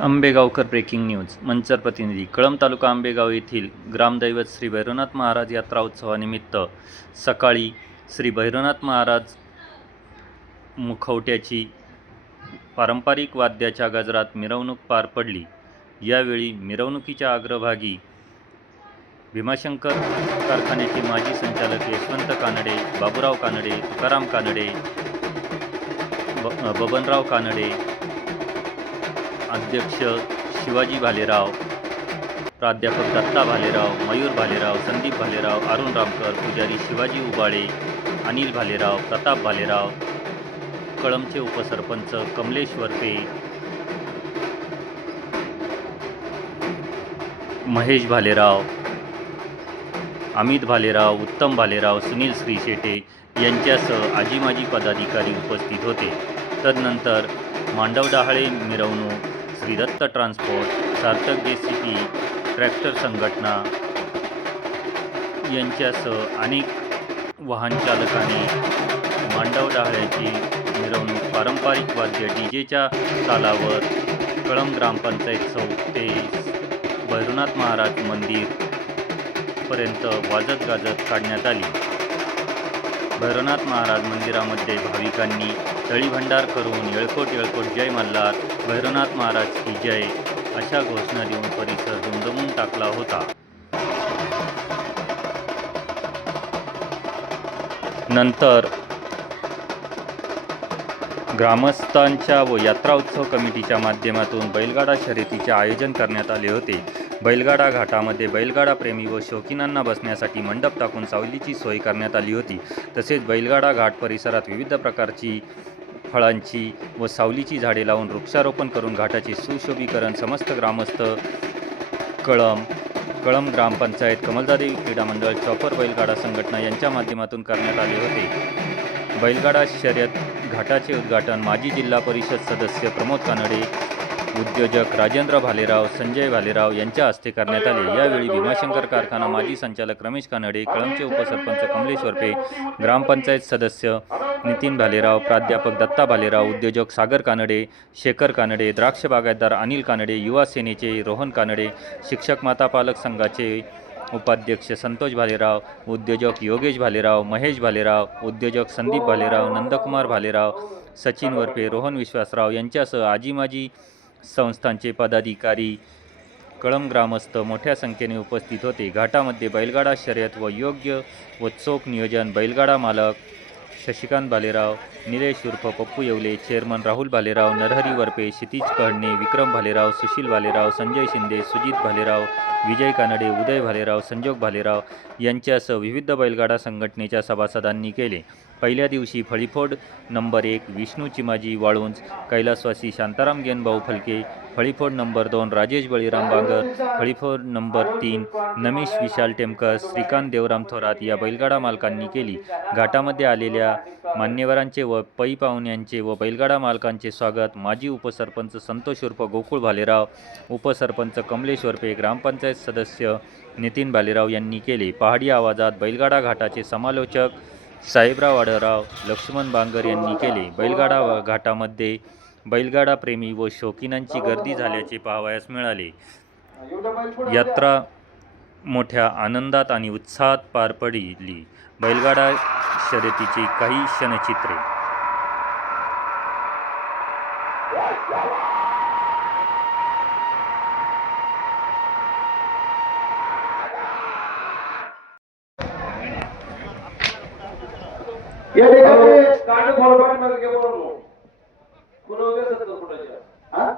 Ambegaonkar breaking news. Manchar प्रतिनिधी. कळंब तालुका आंबेगाव येथील ग्रामदैवत श्री भैरवनाथ महाराज यात्रा उत्सवानिमित्त सकाळी श्री भैरवनाथ महाराज मुखवट्याची पारंपरिक वाद्याच्या गजरात मिरवणूक पार पडली. यावेळी मिरवणुकीच्या अग्रभागी भीमाशंकर कारखान्याचे माजी संचालक यशवंत कानडे, बाबूराव कानडे, तुकाराम कानडे, बबनराव कानडे, अध्यक्ष शिवाजी भालेराव, प्राध्यापक दत्ता भालेराव, मयूर भालेराव, संदीप भालेराव, अरुण रामकर, पुजारी शिवाजी उबाळे, अनिल भालेराव, प्रताप भालेराव, कळंबचे उपसरपंच कमलेश वरपे, महेश भालेराव, अमित भालेराव, उत्तम भालेराव, सुनील श्रीशेटे यांच्यासह आजी माजी पदाधिकारी उपस्थित होते. तदनंतर मांडवडाहळे मिरवणूक, श्री दत्त ट्रान्सपोर्ट, सार्थक JCP ट्रॅक्टर संघटना यांच्यासह अनेक वाहन चालकांनी मांडवडाहळ्याची मिरवणूक पारंपरिक वाद्य DJच्या तालावर कळंब ग्रामपंचायत चौक ते भैरवनाथ महाराज मंदिर पर्यंत वाजत गाजत काढण्यात आली. भैरवनाथ महाराज मंदिरामध्ये भाविकांनी तळीभंडार करून येळकोट येळकोट जय मल्हार, भैरवनाथ महाराज की जय अशा घोषणा देऊन परिसर दुमदुमून टाकला होता. नंतर ग्रामस्थांच्या व यात्रा उत्सव कमिटीच्या माध्यमातून बैलगाडा शर्यतीचे आयोजन करण्यात आले होते. बैलगाडा घाटामध्ये बैलगाडा प्रेमी व शौकीनांना बसण्यासाठी मंडप टाकून सावलीची सोय करण्यात आली होती. तसेच बैलगाडा घाट परिसरात विविध प्रकारची फळांची व सावलीची झाडे लावून वृक्षारोपण करून घाटाचे सुशोभीकरण समस्त ग्रामस्थ कळंब ग्रामपंचायत, कमलदादेवी क्रीडा मंडळ, चॉपर बैलगाडा संघटना यांच्या माध्यमातून करण्यात आले होते. बैलगाडा शर्यत घाटाचे उद्घाटन माजी जिल्हा परिषद सदस्य प्रमोद कानडे, उद्योजक राजेंद्र भालेराव, संजय भालेराव यांच्या हस्ते करण्यात आले. यावेळी भीमाशंकर कारखाना माजी संचालक रमेश कानडे, कळंबचे उपसरपंच कमलेश वरपे, ग्रामपंचायत सदस्य नितीन भालेराव, प्राध्यापक दत्ता भालेराव, उद्योजक सागर कानडे, शेखर कानडे, द्राक्ष बागायतदार अनिल कानडे, युवा सेनेचे रोहन कानडे, शिक्षक माता पालक संघाचे उपाध्यक्ष संतोष भालेराव, उद्योजक योगेश भालेराव, महेश भालेराव, उद्योजक संदीप भालेराव, नंदकुमार भालेराव, सचिन वरपे, रोहन विश्वासराव यांच्यासह आजी माजी संस्थांचे पदाधिकारी, कळंब ग्रामस्थ मोठ्या संख्येने उपस्थित होते. घाटामध्ये बैलगाडा शर्यत व योग्य व चोख नियोजन बैलगाडा मालक शशिकांत भालेराव, निलेश उर्फ पप्पू येवले, चेअरमन राहुल भालेराव, नरहरी वरपे, क्षितिज कहणे, विक्रम भालेराव, सुशील भालेराव, संजय शिंदे, सुजित भालेराव, विजय कानडे, उदय भालेराव, संजोग भालेराव यांच्यासह विविध बैलगाडा संघटनेच्या सभासदांनी केले. पहिल्या दिवशी फळीफोड नंबर 1 विष्णू चिमाजी वाळुंज, कैलासवासी शांताराम गेनभाऊ फलके, फळीफोड नंबर 2 राजेश बळीराम बांगर, फळीफोड नंबर 3 नमेश विशाल टेमकर, श्रीकांत देवराम थोरात या बैलगाडा मालकांनी केली. घाटामध्ये आलेल्या मान्यवरांचे व पै पाहुण्यांचे व बैलगाडा मालकांचे स्वागत माजी उपसरपंच संतोष उर्फ गोकुळ भालेराव, उपसरपंच कमलेश वरपे, ग्रामपंचायत सदस्य नितीन भालेराव यांनी केले. पहाडी आवाजात बैलगाडा घाटाचे समालोचक साहेबराव आढळराव, लक्ष्मण बांगर यांनी केले. बैलगाडा घाटामध्ये बैलगाडा प्रेमी व शौकीनांची गर्दी झाल्याचे पाहावयास मिळाले. यात्रा मोठ्या आनंदात आणि उत्साहात पार पडली. बैलगाडा शर्यतीची काही क्षणचित्रे. या ठिकाणी कांड फॉरवर्ड मध्ये बोललो कोण वगैरे सत्तर फुटाचे हा